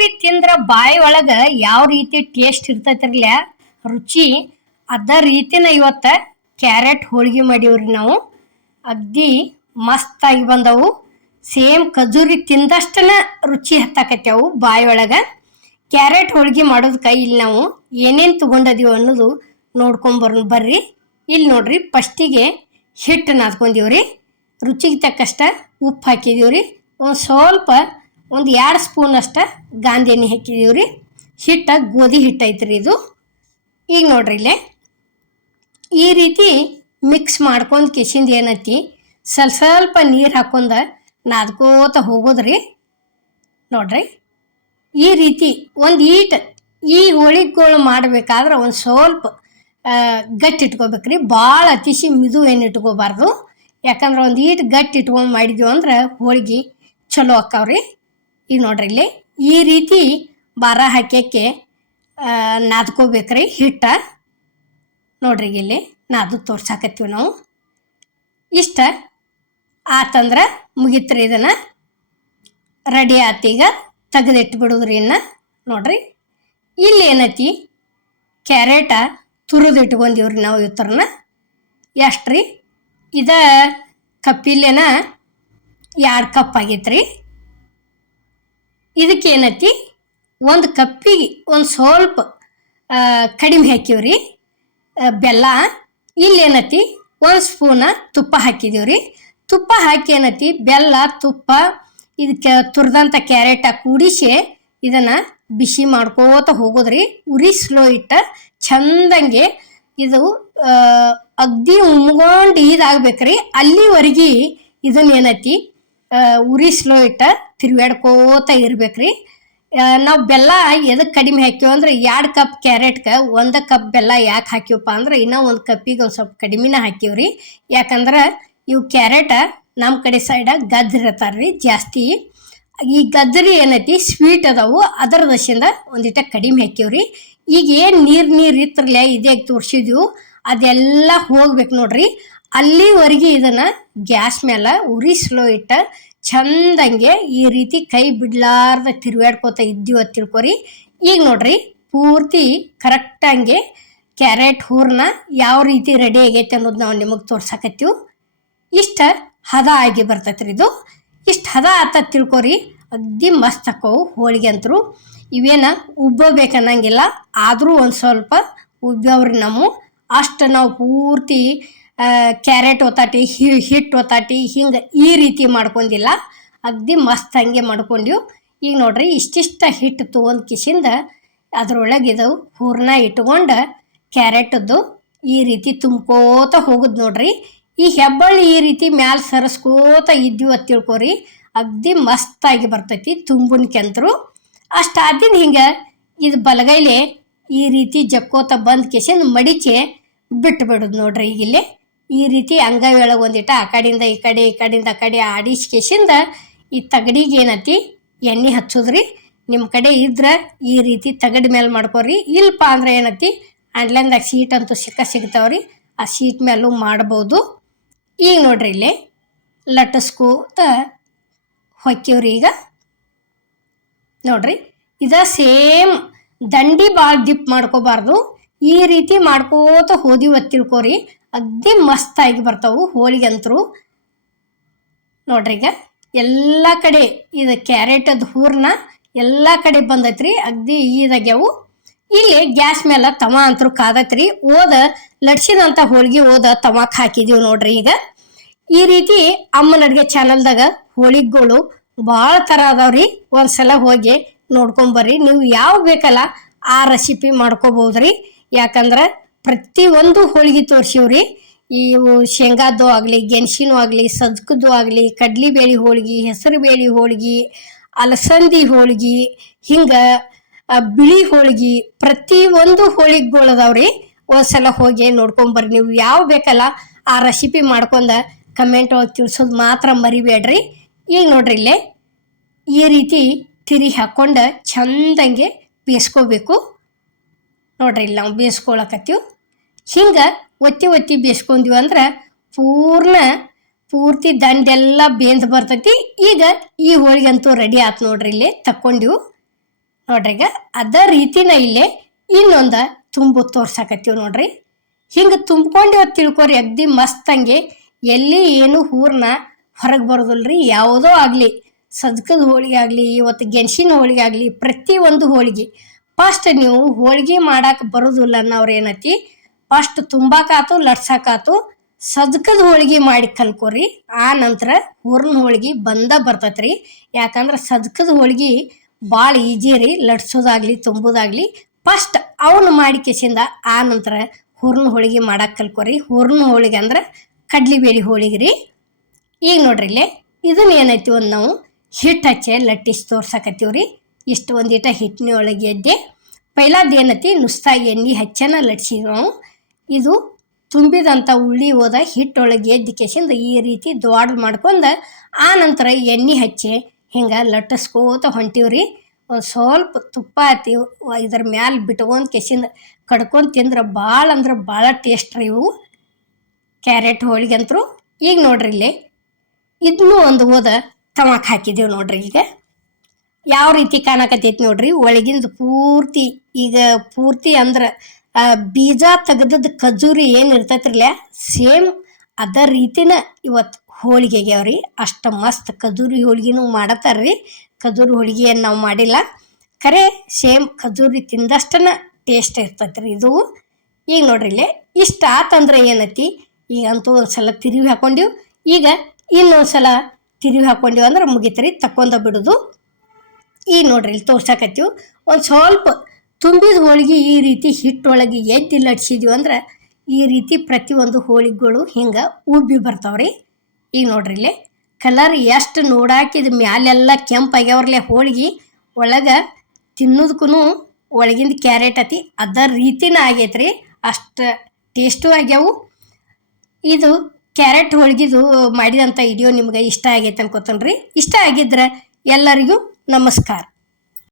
ಕಚೂರಿ ತಿಂದ್ರ ಬಾಯಿ ಒಳಗ ಯಾವ ರೀತಿ ಟೇಸ್ಟ್ ಇರ್ತೈತಿರ್ಲ ರುಚಿ ಅದ ರೀತಿನ ಇವತ್ತ ಕ್ಯಾರೆಟ್ ಹೋಳಿಗೆ ಮಾಡೀವ್ರಿ ನಾವು. ಅಗ್ದಿ ಮಸ್ತಾಗಿ ಬಂದವು. ಸೇಮ್ ಖಜೂರಿ ತಿಂದಷ್ಟನ ರುಚಿ ಹತ್ತಾಕತ್ಯಾವು ಬಾಯಿ ಒಳಗ. ಕ್ಯಾರೆಟ್ ಹೋಳಿಗೆ ಮಾಡೋದಕ್ಕೆ ಇಲ್ಲಿ ನಾವು ಏನೇನು ತಗೊಂಡದೀವಿ ಅನ್ನೋದು ಬರ್ರಿ. ಇಲ್ಲಿ ನೋಡ್ರಿ, ಫಸ್ಟಿಗೆ ಹಿಟ್ಟು ನಾದ್ಕೊಂಡಿವ್ರಿ. ರುಚಿಗೆ ತಕ್ಕಷ್ಟ ಉಪ್ಪು ಹಾಕಿದೀವ್ರಿ. ಒಂದು 2 ಸ್ಪೂನ್ ಅಷ್ಟ ಗಾಂಧಿ ಎಣ್ಣೆ ಹಾಕಿದೀವ್ರಿ. ಗೋಧಿ ಹಿಟ್ಟು ಐತ್ರಿ ಇದು. ಈಗ ನೋಡ್ರಿ ಇಲ್ಲೇ ಈ ರೀತಿ ಮಿಕ್ಸ್ ಮಾಡ್ಕೊಂಡು ಕಿಶಿಂದ ಏನೈತಿ ಸ್ವಲ್ಪ ನೀರು ಹಾಕೊಂಡ ನಾದ್ಕೋತ ಹೋಗೋದ್ರಿ. ನೋಡ್ರಿ ಈ ರೀತಿ ಈ ಹೋಳಿಗೆಗಳು ಮಾಡಬೇಕಾದ್ರೆ ಒಂದು ಸ್ವಲ್ಪ ಗಟ್ಟಿ ಇಟ್ಕೋಬೇಕ್ರಿ. ಭಾಳ ಅತಿಶಿ ಮಿದು ಏನು ಇಟ್ಕೋಬಾರ್ದು. ಯಾಕಂದ್ರೆ ಒಂದು ಗಟ್ಟಿ ಇಟ್ಕೊಂಡು ಮಾಡಿದ್ವಿ ಅಂದ್ರೆ ಹೋಳಿಗೆ ಚಲೋ ಆಕ್ಕಾವ್ರಿ. ಈಗ ನೋಡ್ರಿ ಇಲ್ಲಿ ಈ ರೀತಿ ಬಾರ ಹಾಕ್ಯಕ್ಕೆ ನಾದ್ಕೋಬೇಕ್ರಿ ಹಿಟ್ಟ. ನೋಡ್ರಿ ಇಲ್ಲಿ ನಾದು ತೋರ್ಸಾಕತ್ತೀವಿ ನಾವು. ಇಷ್ಟ ಆತಂದ್ರೆ ಮುಗಿತ್ರಿ. ಇದನ್ನು ರೆಡಿ ಆತೀಗ ತೆಗೆದಿಟ್ಟು ಬಿಡೋದ್ರಿ. ಇನ್ನು ನೋಡ್ರಿ ಇಲ್ಲಿ ಏನೈತಿ ಕ್ಯಾರೆಟ ತುರಿದಿಟ್ಕೊಂಡಿವ್ರಿ ನಾವು. ಇವತ್ತರನ್ನ ಎಷ್ಟ್ರಿ ಇದ ಕಪ್ಪಿಲ್ಲೇನ 2 ಕಪ್ ಆಗೈತ್ರಿ. ಇದಕ್ಕೇನೈತಿ 1 ಕಪ್ಪಿಗೆ ಒಂದು ಸ್ವಲ್ಪ ಕಡಿಮೆ ಹಾಕಿವ್ರಿ ಬೆಲ್ಲ. ಇಲ್ಲೇನೈತಿ 1 ಸ್ಪೂನ ತುಪ್ಪ ಹಾಕಿದೀವ್ರಿ. ತುಪ್ಪ ಹಾಕಿ ಏನೈತಿ ಬೆಲ್ಲ ತುಪ್ಪ ಇದಕ್ಕೆ ತುರಿದಂಥ ಕ್ಯಾರೆಟ ಕೂಡಿಸಿ ಇದನ್ನು ಬಿಸಿ ಮಾಡ್ಕೋತ ಹೋಗೋದ್ರಿ. ಉರಿ ಸ್ಲೋ ಇಟ್ಟ ಚಂದಂಗೆ ಇದು ಅಗ್ದಿ ಉಮ್ಕೊಂಡು ಇದಾಗಬೇಕ್ರಿ. ಅಲ್ಲಿವರೆಗೆ ಇದನ್ನೇನೈತಿ ಉರಿ ಸ್ಲೋ ಇಟ್ಟ ತಿರುಗಾಡ್ಕೋತ ಇರ್ಬೇಕ್ರಿ. ನಾವು ಬೆಲ್ಲ ಎದಕ್ಕೆ ಕಡಿಮೆ ಹಾಕ್ಯವ ಅಂದ್ರೆ 2 ಕಪ್ ಕ್ಯಾರೆಟ್ಗೆ 1 ಕಪ್ ಬೆಲ್ಲ ಯಾಕೆ ಹಾಕಿವಪ್ಪ ಅಂದ್ರೆ ಇನ್ನೂ 1 ಕಪ್ಪಿಗೆ ಒಂದು ಸ್ವಲ್ಪ ಕಡಿಮೆನ ಹಾಕಿವ್ರಿ. ಯಾಕಂದ್ರೆ ಇವು ಕ್ಯಾರೆಟ ನಮ್ಮ ಕಡೆ ಸೈಡ ಗದ್ದಿರತ್ತಾರ್ರಿ ಜಾಸ್ತಿ. ಈ ಗದ್ದರಿ ಏನೈತಿ ಸ್ವೀಟ್ ಅದಾವು, ಅದರ ದಶಿಂದ ಒಂದಿಟ ಕಡಿಮೆ ಹಾಕಿವ್ರಿ. ಈಗ ಏನು ನೀರು ಇತ್ರಲ್ಲ ಇದೇ ತೋರಿಸಿದ್ವು ಅದೆಲ್ಲ ಹೋಗ್ಬೇಕು ನೋಡ್ರಿ. ಅಲ್ಲಿವರೆಗೆ ಇದನ್ನು ಗ್ಯಾಸ್ ಮೇಲೆ ಉರಿ ಸ್ಲೋ ಇಟ್ಟ ಚಂದಂಗೆ ಈ ರೀತಿ ಕೈ ಬಿಡ್ಲಾರ್ದ ತಿರುಗಾಡ್ಕೋತ ಇದ್ದೀವಿ ಅಂತ ತಿಳ್ಕೊರಿ. ಈಗ ನೋಡ್ರಿ ಪೂರ್ತಿ ಕರೆಕ್ಟಂಗೆ ಕ್ಯಾರೆಟ್ ಹೂರ್ನ ಯಾವ ರೀತಿ ರೆಡಿ ಆಗೈತೆ ಅನ್ನೋದು ನಾವು ನಿಮಗೆ ತೋರ್ಸಾಕತ್ತೀವಿ. ಇಷ್ಟ ಹದ ಆಗಿ ಬರ್ತೈತ್ರಿ ಇದು. ಇಷ್ಟು ಹದ ಆತ ತಿಳ್ಕೊರಿ. ಅಗ್ದಿ ಮಸ್ತ್ ಹಾಕೋವು ಹೋಳಿಗೆ ಅಂತರು. ಇವೇನ ಉಬ್ಬಬೇಕನ್ನಂಗಿಲ್ಲ, ಆದರೂ ಒಂದು ಸ್ವಲ್ಪ ಉಬ್ಬವ್ರಿ ನಮ್ಮ. ಅಷ್ಟು ನಾವು ಪೂರ್ತಿ ಕ್ಯಾರೆಟ್ ಒತ್ತಾಟಿ ಹಿಟ್ಟು ಒತ್ತಾಟಿ ಹಿಂಗೆ ಈ ರೀತಿ ಮಾಡ್ಕೊಂಡಿಲ್ಲ. ಅಗ್ದಿ ಮಸ್ತ್ ಹಂಗೆ ಮಾಡ್ಕೊಂಡಿವು. ಈಗ ನೋಡ್ರಿ ಇಷ್ಟಿಷ್ಟ ಹಿಟ್ಟು ತೊಗೊಂಡು ಕಿಶಿಂದ ಅದ್ರೊಳಗಿದು ಹೂರ್ಣ ಇಟ್ಕೊಂಡು ಕ್ಯಾರೆಟದ್ದು ಈ ರೀತಿ ತುಂಬ್ಕೋತ ಹೋಗುದು ನೋಡ್ರಿ. ಈ ಹೆಬ್ಬಳ್ಳಿ ಈ ರೀತಿ ಮ್ಯಾಲೆ ಸರಿಸ್ಕೋತ ಇದ್ದೀವಿ ಅಂತ ತಿಳ್ಕೊರಿ. ಅಗ್ದಿ ಮಸ್ತಾಗಿ ಬರ್ತೈತಿ ತುಂಬನ್ಕೆಂತರು. ಅಷ್ಟಾದಿನ ಹಿಂಗೆ ಇದು ಬಲಗೈಲೆ ಈ ರೀತಿ ಜಕ್ಕೋತ ಬಂದು ಕಿಶಿಂದ ಮಡಿಕೆ ಬಿಟ್ಟು ಬಿಡೋದು ನೋಡ್ರಿ. ಈಗಿಲ್ಲಿ ಈ ರೀತಿ ಅಂಗೈ ಒಳಗೆ ಒಂದಿಟ ಆ ಕಡೆಯಿಂದ ಈ ಕಡೆಯಿಂದ ಆ ಕಡೆ ಆಡಿಸ್ಕೇಸಿಂದ ಈ ತಗಡಿಗೆ ಏನತಿ ಎಣ್ಣೆ ಹಚ್ಚೋದ್ರಿ. ನಿಮ್ಮ ಕಡೆ ಇದ್ರೆ ಈ ರೀತಿ ತಗಡಿ ಮೇಲೆ ಮಾಡ್ಕೊರಿ. ಇಲ್ಲಪ್ಪ ಅಂದ್ರೆ ಏನತಿ ಆನ್ಲೈನ್ದಾಗ ಸೀಟ್ ಅಂತೂ ಸಿಗ್ತಾವ್ರಿ, ಆ ಸೀಟ್ ಮೇಲೂ ಮಾಡ್ಬೋದು. ಈಗ ನೋಡ್ರಿ ಇಲ್ಲಿ ಲಟ್ಟಿಸ್ಕೋತ ಹೊಕ್ಕಿವ್ರಿ. ಈಗ ನೋಡ್ರಿ ಇದ ಸೇಮ್ ದಂಡಿ ಭಾಳ ದಿಪ್ ಮಾಡ್ಕೋಬಾರ್ದು. ಈ ರೀತಿ ಮಾಡ್ಕೋತ ಹೋದಿವಿ ಅಂತ ತಿಳ್ಕೊರಿ. ಅಗ್ದಿ ಮಸ್ತಾಗಿ ಬರ್ತಾವು ಹೋಳಿಗೆ ಅಂತರು. ನೋಡ್ರಿ ಈಗ ಎಲ್ಲ ಕಡೆ ಇದು ಕ್ಯಾರೆಟದ ಹೂರ್ನ ಎಲ್ಲ ಕಡೆ ಬಂದೈತ್ರಿ. ಅಗ್ದಿ ಇದಾಗ್ಯಾವು. ಇಲ್ಲಿ ಗ್ಯಾಸ್ ಮೇಲೆ ತವ ಅಂತರು ಕಾದತ್ರಿ. ಲಟ್ಸಿದಂಥ ಹೋಳಿಗೆ ತವಾಕ್ ಹಾಕಿದೀವಿ ನೋಡ್ರಿ. ಈಗ ಈ ರೀತಿ ಅಮ್ಮನ ಅಡುಗೆ ಚಾನಲ್ದಾಗ ಹೋಳಿಗೆಗಳು ಭಾಳ ಥರ ಅದಾವ್ರಿ. ಒಂದ್ಸಲ ಹೋಗಿ ನೋಡ್ಕೊಂಬರ್ರಿ. ನೀವು ಯಾವ ಬೇಕಲ್ಲ ಆ ರೆಸಿಪಿ ಮಾಡ್ಕೋಬೋದ್ರಿ. ಯಾಕಂದ್ರೆ ಪ್ರತಿಯೊಂದು ಹೋಳಿಗೆ ತೋರಿಸಿವ್ರಿ. ಇವು ಶೇಂಗಾದ್ದು ಆಗಲಿ, ಗೆಣಸಿನೂ ಆಗಲಿ, ಸಜ್ಕದ್ದು ಆಗಲಿ, ಕಡ್ಲಿಬೇಳೆ ಹೋಳಿಗೆ, ಹೆಸರು ಬೇಳೆ ಹೋಳಿಗೆ, ಅಲಸಂದಿ ಹೋಳಿಗೆ, ಹಿಂಗೆ ಬಿಳಿ ಹೋಳಿಗೆ, ಪ್ರತಿಯೊಂದು ಹೋಳಿಗೆಗಳು ಅದಾವ್ರಿ. ಒಂದ್ಸಲ ಹೋಗಿ ನೋಡ್ಕೊಂಬರ್ರಿ. ನೀವು ಯಾವ ಬೇಕಲ್ಲ ಆ ರೆಸಿಪಿ ಮಾಡ್ಕೊಂಡ ಕಮೆಂಟ್ ಒಳಗೆ ತಿಳಿಸೋದು ಮಾತ್ರ ಮರಿಬೇಡ್ರಿ. ಈಗ ನೋಡ್ರಿ ಇಲ್ಲೇ ಈ ರೀತಿ ತಿರಿ ಹಾಕ್ಕೊಂಡು ಚಂದಂಗೆ ಬೇಯಿಸ್ಕೋಬೇಕು ನೋಡ್ರಿ. ಇಲ್ಲಿ ನಾವು ಬೇಯಿಸ್ಕೊಳಕತ್ತೀವಿ. ಹಿಂಗೆ ಒತ್ತಿ ಬೇಯಿಸ್ಕೊಂಡಿವಿ ಅಂದ್ರೆ ಪೂರ್ತಿ ದಂಡೆಲ್ಲ ಬೇಂದು ಬರ್ತೈತಿ. ಈಗ ಈ ಹೋಳಿಗೆ ಅಂತೂ ರೆಡಿ ಆಯ್ತು ನೋಡ್ರಿ. ಇಲ್ಲಿ ತಕ್ಕೊಂಡಿವು. ನೋಡ್ರಿ ಈಗ ಅದ ರೀತಿನ ಇಲ್ಲೇ ಇನ್ನೊಂದ ತುಂಬು ತೋರ್ಸಾಕತ್ತೀವಿ ನೋಡ್ರಿ. ಹಿಂಗೆ ತುಂಬ್ಕೊಂಡೇವ್ ತಿಳ್ಕೊರಿ ಅಗ್ದಿ ಮಸ್ತಂಗೆ ಎಲ್ಲಿ ಏನು ಹೂರ್ನ ಹೊರಗೆ ಬರೋದಿಲ್ರಿ. ಯಾವುದೋ ಆಗಲಿ ಸಜ್ಕದ ಹೋಳಿಗೆ ಆಗಲಿ ಇವತ್ತು ಗೆಣಸಿನ ಹೋಳಿಗೆ ಆಗಲಿ ಪ್ರತಿ ಒಂದು ಹೋಳಿಗೆ ಫಸ್ಟ್ ನೀವು ಹೋಳಿಗೆ ಮಾಡಕ್ಕೆ ಬರೋದಿಲ್ಲ ಅನ್ನೋರು ಏನೈತಿ ಫಸ್ಟ್ ತುಂಬಾಕಾತು ಲಟ್ಸಾಕಾತು ಸಜ್ಕದ ಹೋಳಿಗೆ ಮಾಡಿ ಕಲ್ಕೋರಿ. ಆ ನಂತರ ಹೂರ್ನ ಹೋಳಿಗೆ ಬರ್ತೈತ್ರಿ. ಯಾಕಂದ್ರೆ ಸಜ್ಕದ ಹೋಳಿಗೆ ಭಾಳ ಈಜಿ ರೀ, ಲಟ್ಸೋದಾಗ್ಲಿ ತುಂಬೋದಾಗ್ಲಿ. ಫಸ್ಟ್ ಅವನು ಮಾಡಿ ಕೆಸಿಂದ ಆ ನಂತರ ಹೂರ್ನ ಹೋಳಿಗೆ ಮಾಡಕ್ಕೆ ಕಲ್ಕೋರಿ. ಹೂರ್ನ ಹೋಳಿಗೆ ಅಂದ್ರೆ ಕಡ್ಲಿಬೇಳೆ ಹೋಳಿಗೆ ರೀ. ಈಗ ನೋಡ್ರಿ ಇಲ್ಲೇ ಇದನ್ನ ಏನೈತಿ ಒಂದು ನಾವು ಹಿಟ್ಟು ಹಚ್ಚಿ ಲಟ್ಟಿಸಿ ತೋರ್ಸಕತ್ತೀವ್ರಿ. ಇಷ್ಟು ಒಂದಿಟ ಹಿಟ್ಟಿನ ಒಳಗೆ ಎದ್ದೆ ಪೈಲಾದ ಏನೈತಿ ನುಸ್ತಾ ಎಣ್ಣೆ ಹಚ್ಚನ ಲಟ್ಸಿದ್ವಿ ನಾವು. ಇದು ತುಂಬಿದಂಥ ಉಳ್ಳಿ ಹೋದ ಹಿಟ್ಟೊಳಗೆ ಎದ್ದು ಕೆಸಿಂದ ಈ ರೀತಿ ದೊಡ್ಡ ಮಾಡ್ಕೊಂಡು ಆ ನಂತರ ಎಣ್ಣೆ ಹಚ್ಚಿ ಹಿಂಗೆ ಲಟ್ಟಿಸ್ಕೋತ ಹೊಂಟಿವ್ರಿ. ಒಂದು ಸ್ವಲ್ಪ ತುಪ್ಪ ಹತ್ತಿ ಇದ್ರ ಮ್ಯಾಲೆ ಬಿಟ್ಕೊಂಡು ಕೆಸಿಂದ ಕಡ್ಕೊಂಡು ತಿಂದ್ರೆ ಭಾಳ ಅಂದ್ರೆ ಭಾಳ ಟೇಸ್ಟ್ ರೀ ಇವು ಕ್ಯಾರೆಟ್ ಹೋಳಿಗೆ ಅಂತರು. ಈಗ ನೋಡ್ರಿ ಇಲ್ಲಿ ಇದನ್ನೂ ಒಂದು ಹೋದ ತವಾಕ್ ಹಾಕಿದ್ದೀವಿ ನೋಡ್ರಿ. ಈಗ ಯಾವ ರೀತಿ ಕಾಣಕತ್ತೈತಿ ನೋಡ್ರಿ, ಒಳಗಿಂದ ಪೂರ್ತಿ ಈಗ ಪೂರ್ತಿ ಅಂದ್ರೆ ಬೀಜ ತೆಗೆದದ್ದು ಖಜೂರಿ ಏನು ಇರ್ತೈತ್ರಲ್ಲ ಸೇಮ್ ಅದ ರೀತಿನ ಇವತ್ತು ಹೋಳಿಗೆ ಆಗ್ಯಾವ್ರಿ. ಅಷ್ಟು ಮಸ್ತ್ ಖಜೂರಿ ಹೋಳಿಗೆನೂ ಮಾಡತ್ತಾರ್ರಿ. ಖಜೂರಿ ಹೋಳಿಗೆಯನ್ನು ನಾವು ಮಾಡಿಲ್ಲ, ಖರೆ ಸೇಮ್ ಖಜೂರಿ ತಿಂದಷ್ಟನ ಟೇಸ್ಟ್ ಇರ್ತೈತ್ರಿ ಇದು. ಈಗ ನೋಡ್ರಿ ಇಲ್ಲೇ ಇಷ್ಟ ಆತಂದ್ರೆ ಏನೈತಿ ಈಗ ಅಂತೂ ಒಂದ್ಸಲ ತಿರುವಿ ಹಾಕೊಂಡಿವ್. ಈಗ ಇನ್ನೊಂದ್ಸಲ ತಿರುವಿ ಹಾಕೊಂಡಿವ್ ಅಂದ್ರೆ ಮುಗಿತ್ರಿ, ತಕ್ಕೊಂಡ ಬಿಡೋದು. ಈಗ ನೋಡ್ರಿ ಇಲ್ಲಿ ತೋರ್ಸಕತ್ತೀವಿ ಒಂದು ಸ್ವಲ್ಪ ತುಂಬಿದ ಹೋಳಿಗೆ ಈ ರೀತಿ ಹಿಟ್ಟೊಳಗೆ ಎದ್ದು ಲಟ್ಸಿದ್ವಿ ಅಂದ್ರೆ ಈ ರೀತಿ ಪ್ರತಿಯೊಂದು ಹೋಳಿಗೆಗಳು ಹಿಂಗೆ ಉಬ್ಬಿ ಬರ್ತಾವ್ರಿ. ಈಗ ನೋಡ್ರಿ ಇಲ್ಲಿ ಕಲರ್ ಎಷ್ಟು ನೋಡಾಕಿದ ಮ್ಯಾಲೆಲ್ಲ ಕೆಂಪಾಗ್ಯಾವ್ರಲ್ಲೇ ಹೋಳಿಗೆ ಒಳಗೆ ತಿನ್ನೋದಕ್ಕೂ ಒಳಗಿಂದ ಕ್ಯಾರೆಟ್ ಅತಿ ಅದ ರೀತಿನ ಆಗೈತ್ರಿ. ಅಷ್ಟು ಟೇಸ್ಟು ಆಗ್ಯಾವು. ಇದು ಕ್ಯಾರೆಟ್ ಹೋಳಿಗೆದು ಮಾಡಿದಂಥ ವಿಡಿಯೋ ನಿಮ್ಗೆ ಇಷ್ಟ ಆಗೈತೆ ಅನ್ಕೋತನ್ರಿ. ಇಷ್ಟ ಆಗಿದ್ರೆ ಎಲ್ಲರಿಗೂ ನಮಸ್ಕಾರ.